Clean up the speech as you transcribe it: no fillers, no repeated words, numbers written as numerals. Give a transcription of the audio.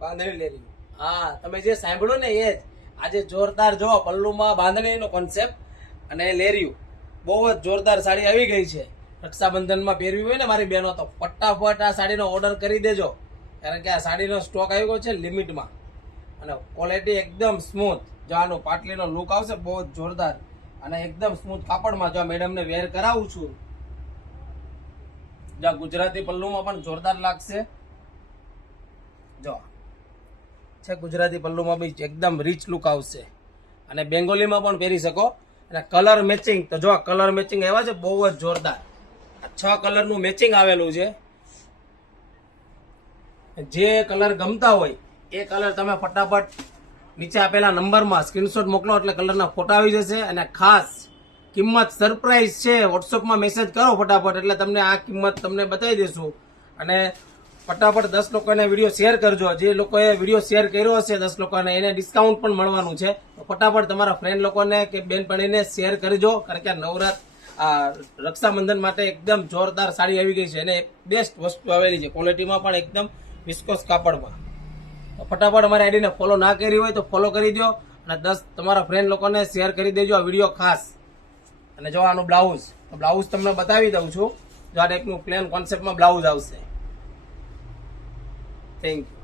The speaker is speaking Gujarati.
બાંધણી લેરી. હા, તમે જે સાંભળ્યું ને એ જ. આજે જોરદાર જો પલ્લુમાં બાંધણીનો કોન્સેપ્ટ અને લેરિયું બહુ જ જોરદાર સાડી આવી ગઈ છે. રક્ષાબંધનમાં પહેરવી હોય ને મારી બહેનો તો ફટાફટ આ સાડીનો ઓર્ડર કરી દેજો, કારણ કે આ સાડીનો સ્ટોક આવી ગયો છે લિમિટમાં. અને ક્વોલિટી એકદમ સ્મૂથ. જો આનો પાટલીનો લુક આવશે બહુ જ જોરદાર અને એકદમ સ્મૂથ કાપડમાં. જો મેડમને વેર કરાવું છું, જો ગુજરાતી પલ્લુમાં પણ જોરદાર લાગશે. જો છે ગુજરાતી પલ્લુમાં બી એકદમ રીચ લુક આવશે અને બેંગોલીમાં પણ પહેરી શકો. અને કલર મેચિંગ તો જો કલર મેચિંગ એવા છે બહુ જ જોરદાર. આ 6 કલરનું મેચિંગ આવેલું છે. જે કલર ગમતા હોય એ કલર તમે ફટાફટ નીચે આપેલા નંબરમાં સ્ક્રીનશોટ મોકલો એટલે કલરના ફોટા આવી જશે. અને ખાસ કિંમત સરપ્રાઈઝ છે, વોટ્સઅપમાં મેસેજ કરો ફટાફટ એટલે તમને આ કિંમત તમને બતાવી દેશું. અને ફટાફટ 10 લોકોને વિડીયો શેર કરજો. જે લોકોએ વિડીયો શેર કર્યો હશે 10 લોકોને એને ડિસ્કાઉન્ટ પણ મળવાનું છે. તો ફટાફટ તમારા ફ્રેન્ડ લોકોને કે બેનપણીને શેર કરજો, કારણ કે આ રક્ષાબંધન માટે એકદમ જોરદાર સાડી આવી ગઈ છે અને બેસ્ટ વસ્તુ આવેલી છે. ક્વોલિટીમાં પણ એકદમ વિસ્કોસ કાપડમાં. તો ફટાફટ અમારી આઈડીને ફોલો ના કરી હોય તો ફોલો કરી દો અને 10 તમારા ફ્રેન્ડ લોકોને શેર કરી દેજો આ વિડીયો ખાસ. અને જો આનું બ્લાઉઝ તમને બતાવી દઉં છું. જો આ ટાઈપનું પ્લેન કોન્સેપ્ટમાં બ્લાઉઝ આવશે. Thank you.